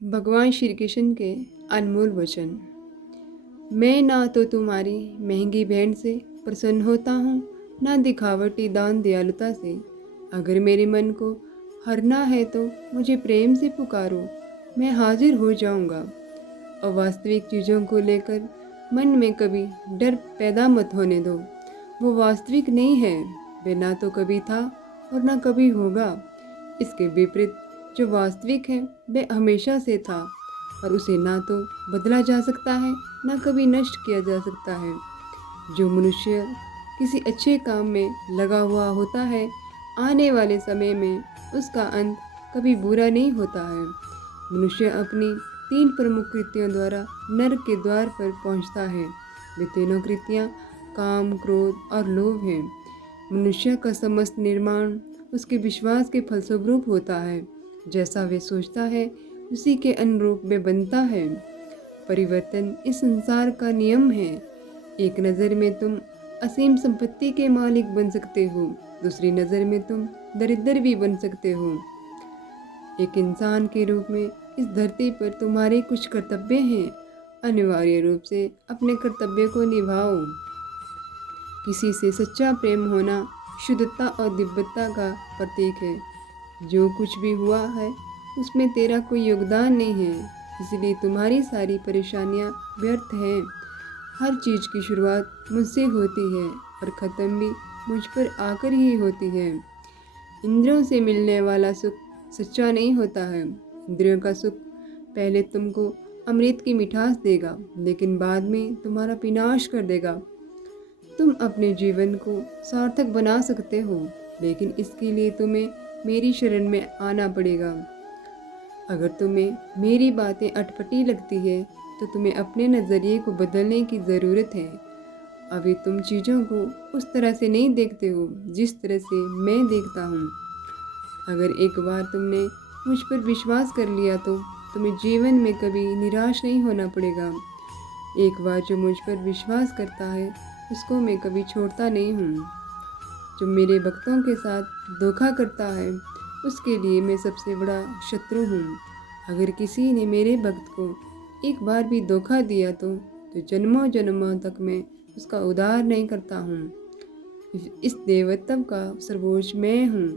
भगवान श्री कृष्ण के अनमोल वचन। मैं ना तो तुम्हारी महंगी भेंट से प्रसन्न होता हूँ, ना दिखावटी दान दयालुता से। अगर मेरे मन को हरना है तो मुझे प्रेम से पुकारो, मैं हाजिर हो जाऊँगा। अवास्तविक चीज़ों को लेकर मन में कभी डर पैदा मत होने दो। वो वास्तविक नहीं है, वे ना तो कभी था और ना कभी होगा। इसके विपरीत जो वास्तविक है वह हमेशा से था और उसे ना तो बदला जा सकता है, ना कभी नष्ट किया जा सकता है। जो मनुष्य किसी अच्छे काम में लगा हुआ होता है, आने वाले समय में उसका अंत कभी बुरा नहीं होता है। मनुष्य अपनी 3 प्रमुख कृतियों द्वारा नरक के द्वार पर पहुंचता है। वे तीनों कृतियाँ काम, क्रोध और लोभ हैं। मनुष्य का समस्त निर्माण उसके विश्वास के फलस्वरूप होता है। जैसा वे सोचता है उसी के अनुरूप वे बनता है। परिवर्तन इस संसार का नियम है। एक नज़र में तुम असीम संपत्ति के मालिक बन सकते हो, दूसरी नज़र में तुम दरिद्र भी बन सकते हो। एक इंसान के रूप में इस धरती पर तुम्हारे कुछ कर्तव्य हैं। अनिवार्य रूप से अपने कर्तव्य को निभाओ। किसी से सच्चा प्रेम होना शुद्धता और दिव्यता का प्रतीक है। जो कुछ भी हुआ है उसमें तेरा कोई योगदान नहीं है, इसलिए तुम्हारी सारी परेशानियां व्यर्थ हैं। हर चीज़ की शुरुआत मुझसे होती है और ख़त्म भी मुझ पर आकर ही होती है। इंद्रियों से मिलने वाला सुख सच्चा नहीं होता है। इंद्रियों का सुख पहले तुमको अमृत की मिठास देगा, लेकिन बाद में तुम्हारा विनाश कर देगा। तुम अपने जीवन को सार्थक बना सकते हो, लेकिन इसके लिए तुम्हें मेरी शरण में आना पड़ेगा। अगर तुम्हें मेरी बातें अटपटी लगती है तो तुम्हें अपने नज़रिए को बदलने की ज़रूरत है। अभी तुम चीज़ों को उस तरह से नहीं देखते हो जिस तरह से मैं देखता हूँ। अगर एक बार तुमने मुझ पर विश्वास कर लिया तो तुम्हें जीवन में कभी निराश नहीं होना पड़ेगा। एक बार जो मुझ पर विश्वास करता है उसको मैं कभी छोड़ता नहीं हूँ। जो मेरे भक्तों के साथ धोखा करता है उसके लिए मैं सबसे बड़ा शत्रु हूँ। अगर किसी ने मेरे भक्त को एक बार भी धोखा दिया तो जन्मों जन्मों तक मैं उसका उद्धार नहीं करता हूँ। इस देवत्व का सर्वोच्च मैं हूँ।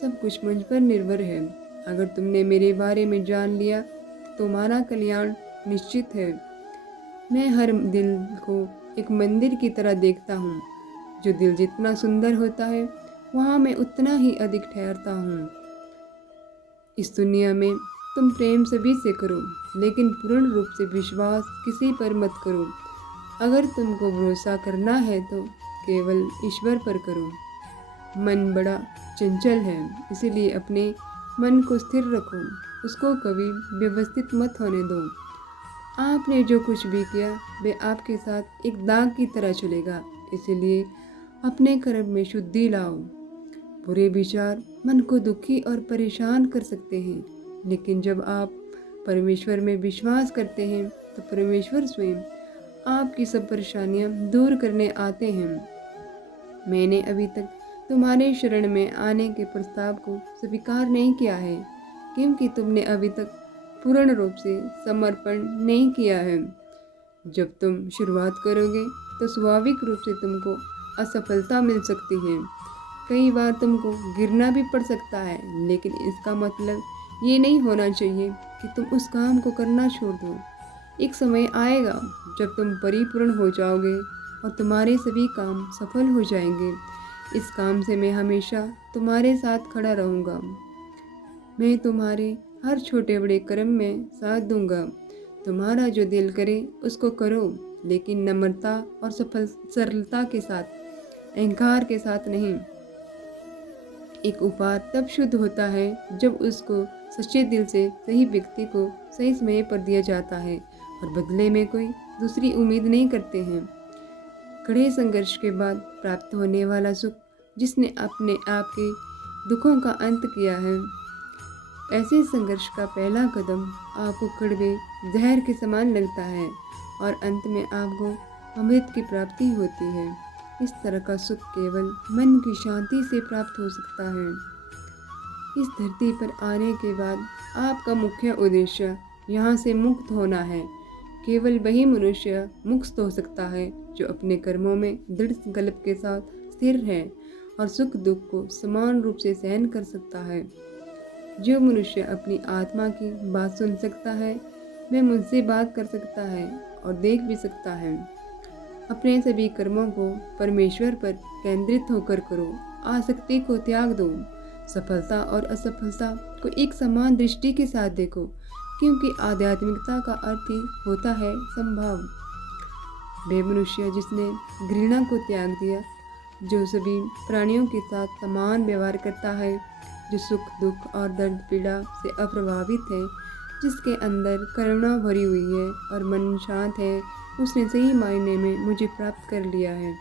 सब कुछ मुझ पर निर्भर है। अगर तुमने मेरे बारे में जान लिया तो तुम्हारा कल्याण निश्चित है। मैं हर दिल को एक मंदिर की तरह देखता हूँ। जो दिल जितना सुंदर होता है वहाँ मैं उतना ही अधिक ठहरता हूँ। इस दुनिया में तुम प्रेम सभी से करो, लेकिन पूर्ण रूप से विश्वास किसी पर मत करो। अगर तुमको भरोसा करना है तो केवल ईश्वर पर करो। मन बड़ा चंचल है, इसीलिए अपने मन को स्थिर रखो। उसको कभी व्यवस्थित मत होने दो। आपने जो कुछ भी किया वह आपके साथ एक दाग की तरह चलेगा, इसलिए अपने कर्म में शुद्धि लाओ। बुरे विचार मन को दुखी और परेशान कर सकते हैं, लेकिन जब आप परमेश्वर में विश्वास करते हैं तो परमेश्वर स्वयं आपकी सब परेशानियां दूर करने आते हैं। मैंने अभी तक तुम्हारे शरण में आने के प्रस्ताव को स्वीकार नहीं किया है, क्योंकि तुमने अभी तक पूर्ण रूप से समर्पण नहीं किया है। जब तुम शुरुआत करोगे तो स्वाभाविक रूप से तुमको असफलता मिल सकती है। कई बार तुमको गिरना भी पड़ सकता है, लेकिन इसका मतलब ये नहीं होना चाहिए कि तुम उस काम को करना छोड़ दो। एक समय आएगा जब तुम परिपूर्ण हो जाओगे और तुम्हारे सभी काम सफल हो जाएंगे। इस काम से मैं हमेशा तुम्हारे साथ खड़ा रहूँगा। मैं तुम्हारे हर छोटे बड़े कर्म में साथ दूंगा। तुम्हारा जो दिल करे उसको करो, लेकिन नम्रता और सरलता के साथ, अहंकार के साथ नहीं। एक उपहार तब शुद्ध होता है जब उसको सच्चे दिल से सही व्यक्ति को सही समय पर दिया जाता है और बदले में कोई दूसरी उम्मीद नहीं करते हैं। कड़े संघर्ष के बाद प्राप्त होने वाला सुख, जिसने अपने आप के दुखों का अंत किया है, ऐसे संघर्ष का पहला कदम आपको कड़वे जहर के समान लगता है और अंत में आपको अमृत की प्राप्ति होती है। इस तरह का सुख केवल मन की शांति से प्राप्त हो सकता है। इस धरती पर आने के बाद आपका मुख्य उद्देश्य यहाँ से मुक्त होना है। केवल वही मनुष्य मुक्त हो सकता है जो अपने कर्मों में दृढ़ संकल्प के साथ स्थिर है और सुख दुख को समान रूप से सहन कर सकता है। जो मनुष्य अपनी आत्मा की बात सुन सकता है, वह मुझसे बात कर सकता है और देख भी सकता है। अपने सभी कर्मों को परमेश्वर पर केंद्रित होकर करो। आसक्ति को त्याग दो। सफलता और असफलता को एक समान दृष्टि के साथ देखो, क्योंकि आध्यात्मिकता का अर्थ ही होता है संभाव। वे मनुष्य जिसने घृणा को त्याग दिया, जो सभी प्राणियों के साथ समान व्यवहार करता है, जो सुख दुख और दर्द पीड़ा से अप्रभावित है, जिसके अंदर करुणा भरी हुई है और मन शांत है, उसने सही मायने में मुझे प्राप्त कर लिया है।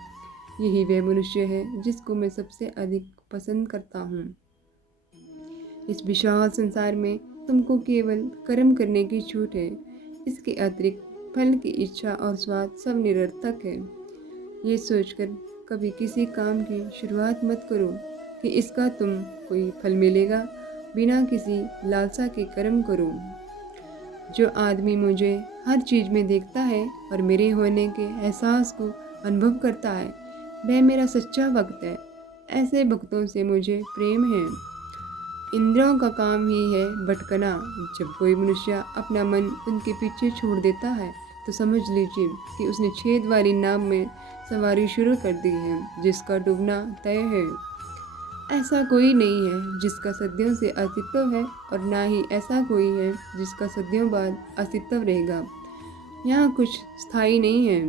यही वह मनुष्य है जिसको मैं सबसे अधिक पसंद करता हूँ। इस विशाल संसार में तुमको केवल कर्म करने की छूट है। इसके अतिरिक्त फल की इच्छा और स्वाद सब निरर्थक है। ये सोचकर कभी किसी काम की शुरुआत मत करो कि इसका तुम कोई फल मिलेगा। बिना किसी लालसा के कर्म करो। जो आदमी मुझे हर चीज़ में देखता है और मेरे होने के एहसास को अनुभव करता है, वह मेरा सच्चा भक्त है। ऐसे भक्तों से मुझे प्रेम है। इंद्रियों का काम ही है भटकना। जब कोई मनुष्य अपना मन उनके पीछे छोड़ देता है, तो समझ लीजिए कि उसने छेद वाली नाव में सवारी शुरू कर दी है, जिसका डूबना तय है। ऐसा कोई नहीं है जिसका सदियों से अस्तित्व है, और ना ही ऐसा कोई है जिसका सदियों बाद अस्तित्व रहेगा। यहाँ कुछ स्थायी नहीं है।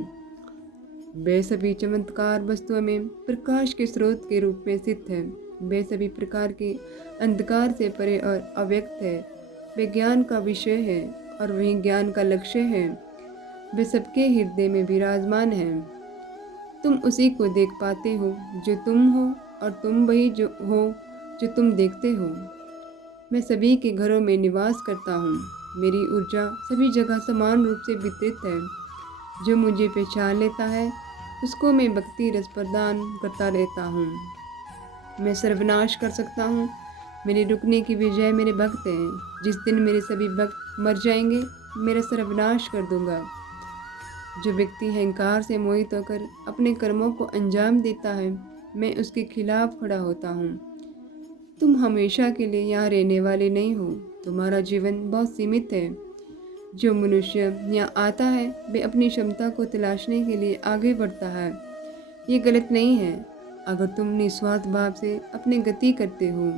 वे सभी चमत्कार वस्तुओं में प्रकाश के स्रोत के रूप में स्थित है। वे सभी प्रकार के अंधकार से परे और अव्यक्त है। वे ज्ञान का विषय है और वही ज्ञान का लक्ष्य है। वे सबके हृदय में विराजमान है। तुम उसी को देख पाते हो जो तुम हो, और तुम वही जो हो जो तुम देखते हो। मैं सभी के घरों में निवास करता हूँ। मेरी ऊर्जा सभी जगह समान रूप से वितरित है। जो मुझे पहचान लेता है, उसको मैं भक्ति रस प्रदान करता रहता हूँ। मैं सर्वनाश कर सकता हूँ। मेरे रुकने की बजाय मेरे भक्त हैं। जिस दिन मेरे सभी भक्त मर जाएंगे, मेरा सर्वनाश कर दूंगा। जो व्यक्ति अहंकार से मोहित होकर अपने कर्मों को अंजाम देता है, मैं उसके खिलाफ खड़ा होता हूँ। तुम हमेशा के लिए यहाँ रहने वाले नहीं हो। तुम्हारा जीवन बहुत सीमित है। जो मनुष्य यहाँ आता है, वे अपनी क्षमता को तलाशने के लिए आगे बढ़ता है। ये गलत नहीं है अगर तुम निस्वार्थ भाव से अपनी गति करते हो।